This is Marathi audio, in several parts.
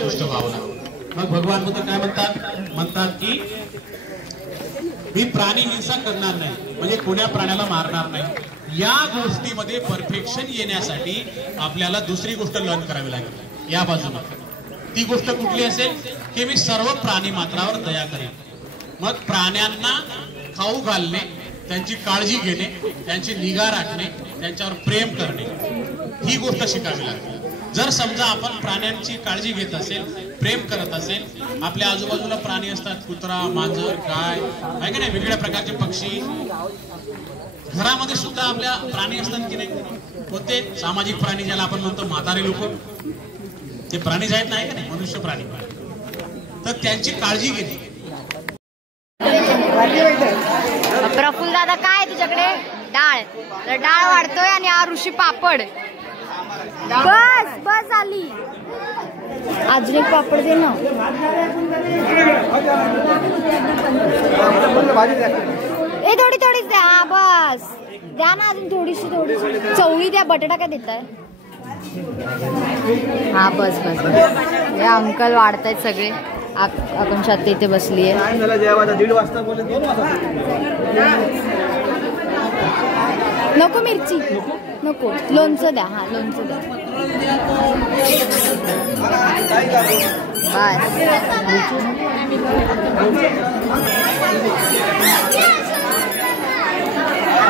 दृष्ट भावना। मग भगवान बुद्ध काय म्हणतात की मी प्राणी हिंसा करणार नाही, म्हणजे कोण्या प्राण्याला मारणार नाही। या गोष्टीमध्ये परफेक्शन येण्यासाठी आपल्याला दुसरी गोष्ट लर्न करावी लागेल या बाजूला। ती गोष्ट कुठली असेल की मी सर्व प्राणी मात्रावर दया करेन। मग प्राण्यांना खाऊ घालणे, त्यांची काळजी घेणे, त्यांची निगा राखणे, त्यांच्यावर प्रेम करणे, ही गोष्ट शिकावी लागते। जर समजा आपण प्राण्यांची काळजी घेत असेल, प्रेम करत असेल, आपल्या आजूबाजूला प्राणी असतात, कुत्रा, मांजर, गाय, आहे की नाही, वेगवेगळ्या प्रकारचे पक्षी, घरामध्ये सुद्धा आपल्या प्राणी असतात की नाही, कोणते सामाजिक प्राणी ज्याला आपण म्हणतो म्हातारे लोक, ते प्राणीच आहेत नाही का नाही, मनुष्य प्राणी, तर त्यांची काळजी घेणे। प्रफुल्ल दादा काय तुझ्याकडे? डाळ, डाळ वाढतोय आणि हा ऋषी पापड। बस बस आली, अजून एक पापड दे ना। ए थोडी थोडीच द्या, हा बस द्या ना, अजून थोडीशी चवळी द्या। बटाटा काय देताय? हा बस बस, हे अंकल वाढतायत सगळे। आकांक्षा इथे बसली आहे। 1:30 वाजता बोलले 2 वाजता नको मिरची नको, लोणचं द्या। हा लोणचं द्या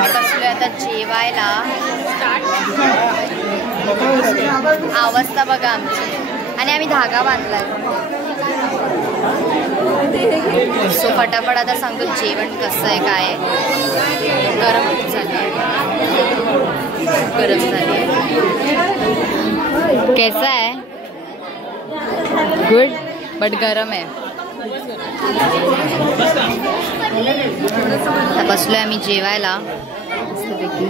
बस। आता जेवायला अवस्था बघा आमची, आणि आम्ही धागा बांधलाय। सो फटाफट आता सांगतो जेवण कसं आहे, काय आहे। गरम झाली, गरम झाली, कैसा है? गुड बट गरम आहे। आता बसलोय आम्ही जेवायला मस्तपैकी।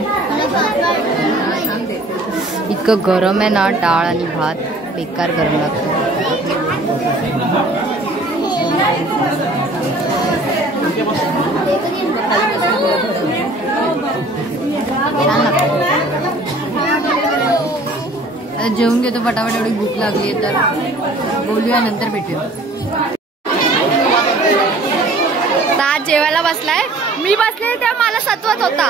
इतकं गरम आहे ना, डाळ आणि भात बेकार गरम लागतो। जेवून घेतो फटाफट, एवढी भूक लागली तर बोलूया, नंतर भेटूया। आज जेवायला बसलाय, मी बसले तेव्हा मला सत्वत होता।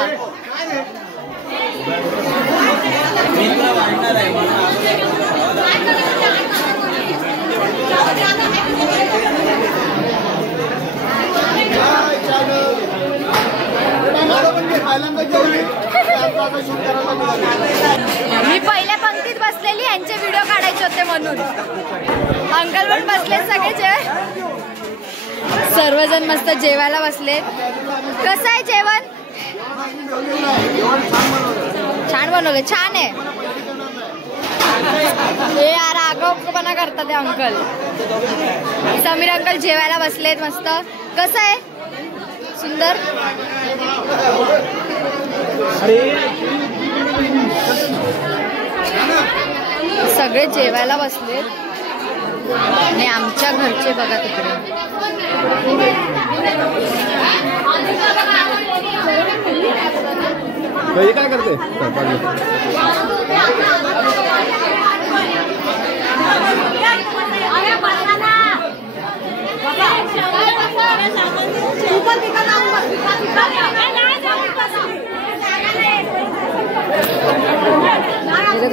मी पहिल्या पंक्तीत बसलेली, यांचे व्हिडिओ काढायचे होते म्हणून। अंकल पण बसले सगळे, सर्वजण मस्त जेवायला बसलेत। कसं आहे जेवण? छान बनवलं, छान आहे। हे यार आगाऊपणा करतात ते अंकल। समीर अंकल जेवायला बसलेत मस्त। कसं आहे? सुंदर। सगळे जेवायला बसलेत आणि आमच्या घरचे बघा तिकडे। काय करते?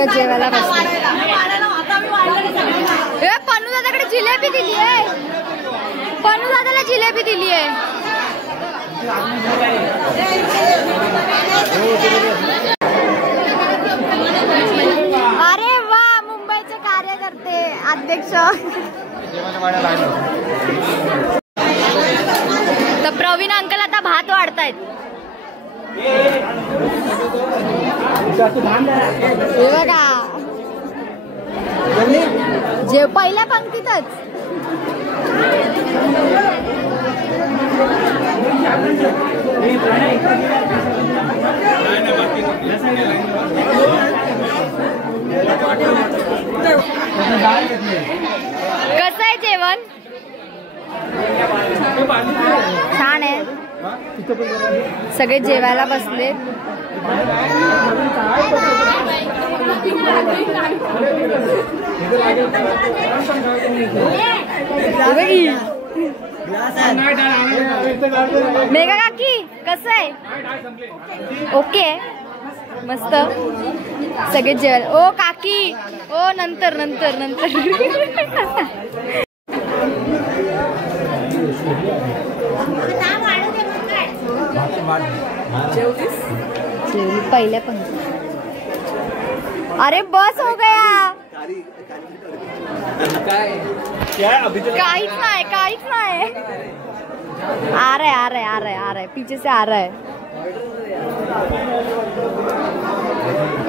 जेवायला बसले। पन्नू दादाकडे जिलेबी दिली आहे, पन्नू दादाला जिलेबी दिली आहे। अरे वा, मुंबईचे कार्यकर्ते, अध्यक्ष। तर प्रवीण अंकल आता भात वाढतायत। हे बघा, जे पहिल्या पंक्तीतच। कसं आहे जेवण? छान आहे। सगळे जेवायला बसले। मेघा काकी कसं आहे? ओके मस्त सगळे जेवण. ओ काकी ओ नंतर नंतर नंतर पहिल्या पण. अरे बस हो गया. काहीच नाही काहीच नाही. आ रहा है पीछे से आ रहा है.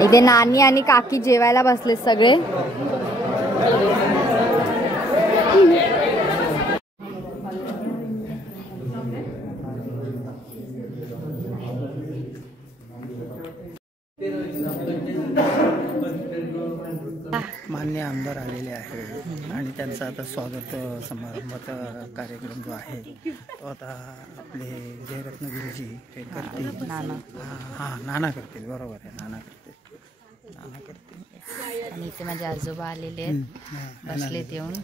इथे नानी आणि काकी जेवायला बसले सगळे. मान्य आमदार आलेले आहेत आणि त्यांचा आता स्वागत समारंभाचा कार्यक्रम जो आहे तो आता आपले जयरत्न गुरुजी हे करतील. नाना करतील. बरोबर आहे, नाना करतील. आणि इथे माझे आजोबा आलेले आहेत, बसलेत येऊन.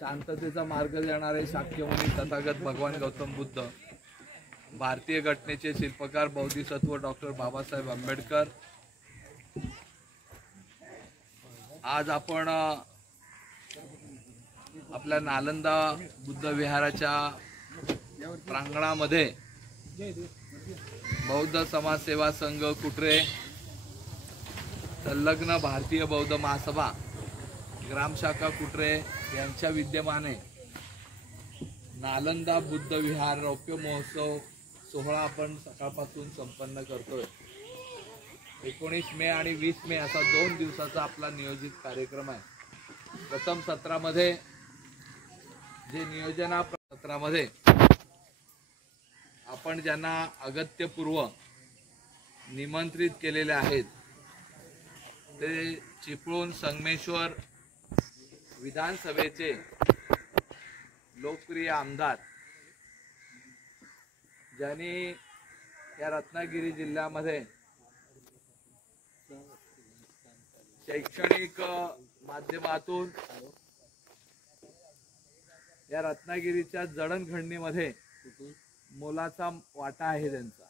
शांततेचा मार्ग देणारे शाक्यमुनी तथागत भगवान गौतम बुद्ध, भारतीय घटनेचे शिल्पकार बोधिसत्व डॉक्टर बाबासाहेब आंबेडकर. आज आपण आपल्या नालंदा बुद्ध विहाराच्या प्रांगणामध्ये बौद्ध समाज सेवा संघ कुटरे, संलग्न भारतीय बौद्ध महासभा, ग्रामशाखा कुटरे यांच्या विद्यमाने नालंदा बुद्ध विहार रौप्य महोत्सव सोहळा आपण सकाळपासून संपन्न करतोय. 19 मे आणि 20 मे असा 2 दिवसाचा आपला नियोजित कार्यक्रम आहे. प्रथम सत्रामध्ये जे नियोजना सत्रामध्ये आपण ज्यांना अगत्यपूर्व निमंत्रित केलेले आहेत ते चिपळूण संगमेश्वर विधानसभेचे लोकप्रिय आमदार, ज्यांनी या रत्नागिरी जिल्ह्यामध्ये शैक्षणिक माध्यमातून या रत्नागिरीच्या जडणघडणीमध्ये मोलाचा वाटा आहे त्यांचा.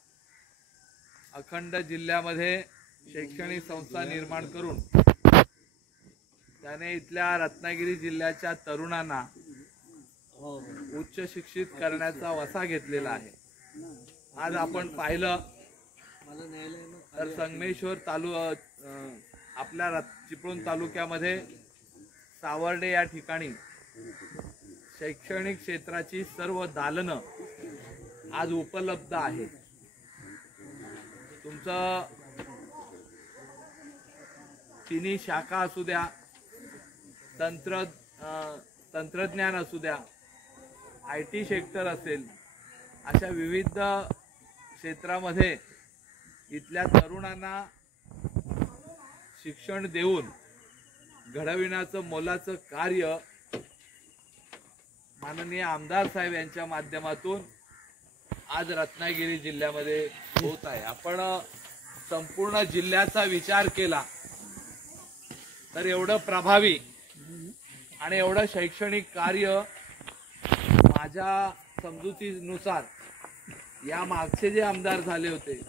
अखंड जिल्ह्यामध्ये शैक्षणिक संस्था निर्माण करून त्याने इथल्या रत्नागिरी जिल्ह्याच्या तरुणांना उच्च शिक्षित करण्याचा वसा घेतलेला आहे. आज आपण पाहिलं तर संगमेश्वर आपल्या चिपळूण तालुक्यामध्ये सावर्डे या ठिकाणी शैक्षणिक क्षेत्राची सर्व दालनं आज उपलब्ध आहेत. तुमचं तिन्ही शाखा असू द्या, तंत्रज्ञान असू द्या, IT सेक्टर असेल, अशा विविध क्षेत्रामध्ये इथल्या तरुणांना शिक्षण देऊन घडविण्याचं मोलाचं कार्य माननीय आमदार साहेब यांच्या माध्यमातून आज रत्नागिरी जिल्ह्यामध्ये होत आहे. आपण संपूर्ण जिल्ह्याचा विचार केला तर एवढं प्रभावी आणि एवढं शैक्षणिक कार्य माझ्या समजुतीनुसार या मागचे जे आमदार झाले होते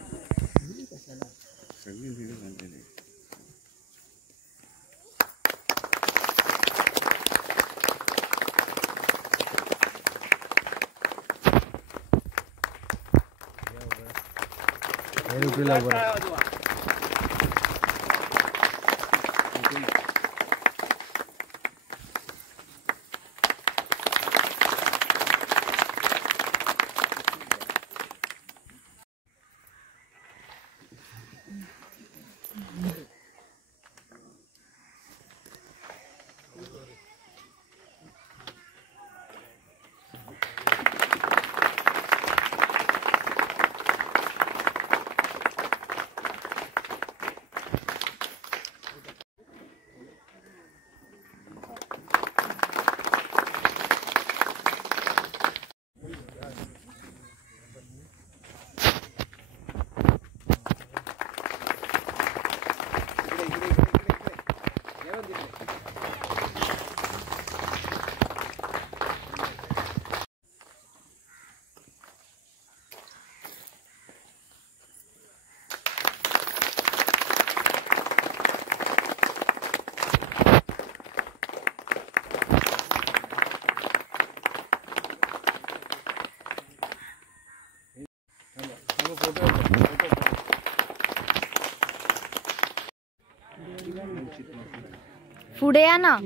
पुढे या ना.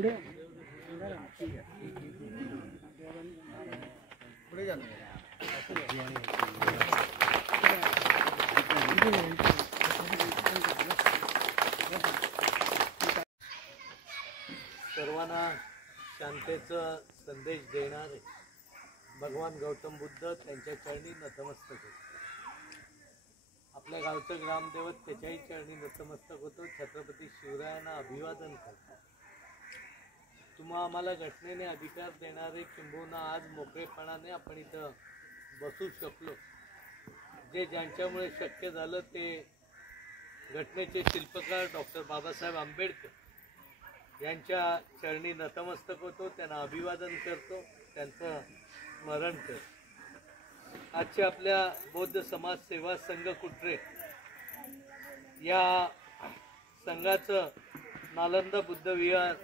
सर्वांना शांतीचा संदेश देणारे भगवान गौतम बुद्ध त्यांच्या चरणी नतमस्तक होते. आपल्या गावचं ग्रामदैवत त्याच्याही चरणी नतमस्तक होतो. छत्रपती शिवरायांना अभिवादन करतो. तुम्हा आम्हाला घटनेने अधिकार देणारे किंबहुना आज मोकळेपणाने आपण इथं बसू शकलो, जे ज्यांच्यामुळे शक्य झालं ते घटनेचे शिल्पकार डॉक्टर बाबासाहेब आंबेडकर यांच्या चरणी नतमस्तक होतो. त्यांना अभिवादन करतो, त्यांचं स्मरण करतो. आजच्या आपल्या बौद्ध समाज सेवा संघ कुट्रे या संघाचं नालंदा बुद्ध विहार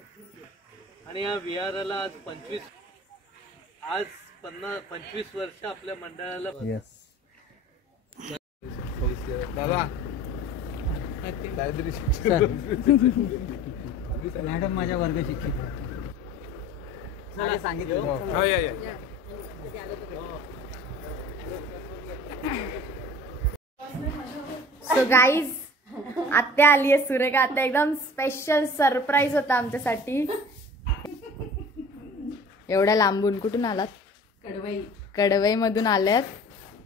आणि या विहाराला आज 25 वर्ष आपल्या मंडळाला. दादा मॅडम माझ्या वर्ग शिक्षित सांगितलं. सो गाईज, आत्या आली आहे सुरेखा. आता एकदम स्पेशल सरप्राईज होता आमच्यासाठी. एवढ्या लांबून कुठून आलात? कडवई मधून आल्यात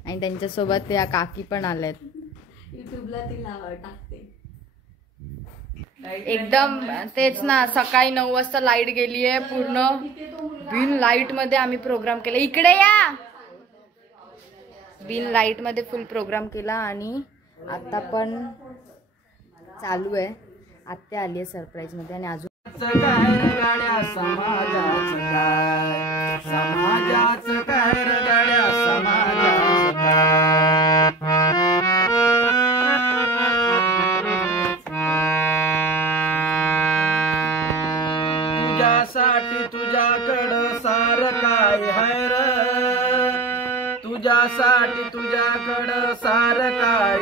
आणि त्यांच्यासोबत त्या काकी पण आल्यात. युट्यूबला तिला टाकते. एकदम तेच ना, सकाळी 9 वाजता लाईट गेली आहे. पूर्ण बिन लाईट मध्ये आम्ही प्रोग्राम केला. इकडे या. बिन लाईट मध्ये फुल प्रोग्राम केला आणि आता पण चालू आहे. आत्या आली आहे सरप्राईज मध्ये. आणि अजून गाड्या समाजाचं काय, समाजाचं काय रे गाड्या समाजाचं काय. तुझ्यासाठी तुझ्याकडं सार काय हाय र, तुझ्यासाठी तुझ्याकडं सार काय